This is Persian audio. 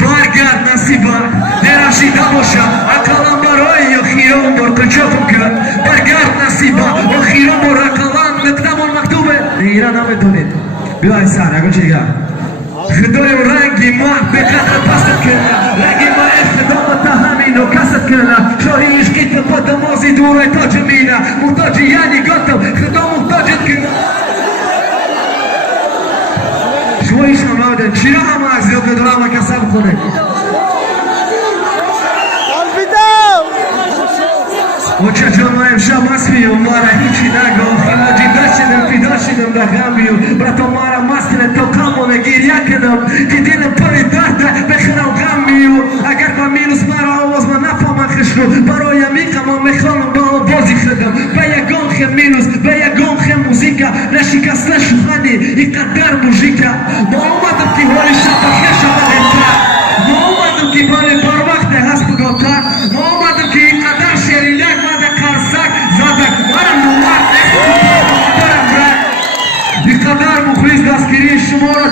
برگرد نصیبم درخشیده باشم اقلم برای خیرم بار کنچافم کرد برگرد نصیبم و خیرم بار اقلم مکتب مکتوبه ایران هم بدونید بیای سر اگه چیگه خدای و رنگی من به قدر پست کنه رنگی من اخدام تا همین و کست کنه شاهی عشقیت با دمازی دوره تاج مینه محتاجی یعنی گفتم خدا محتاجت کنه شویش نمودن چرا همه از یاد درام کسب کنه و چجا ما امشب مست بیو مارا هیچی نگو خیلاجی داشتم فیدا شدم به غم بیو برا تو مارا مست کنه تو کامونه گریه کنم که دلم پر درد بخرم غم بیو اگر با مینوس مرا آواز من نفهمم خشلو برای میخوام میخوام با بازی خدم به یگان خم مینوس به یگان خم موزیکا نشکسته شوخنی اینقدر موزیکا ما اومدم که حالی شب بخیر شود انتر ما اومدم که حالی بر وقت هست بگاتر ما اومدم که اینقدر شریلک مده کرسک زدک مرم نومر برم رد اینقدر مخلیص دستگیری شما را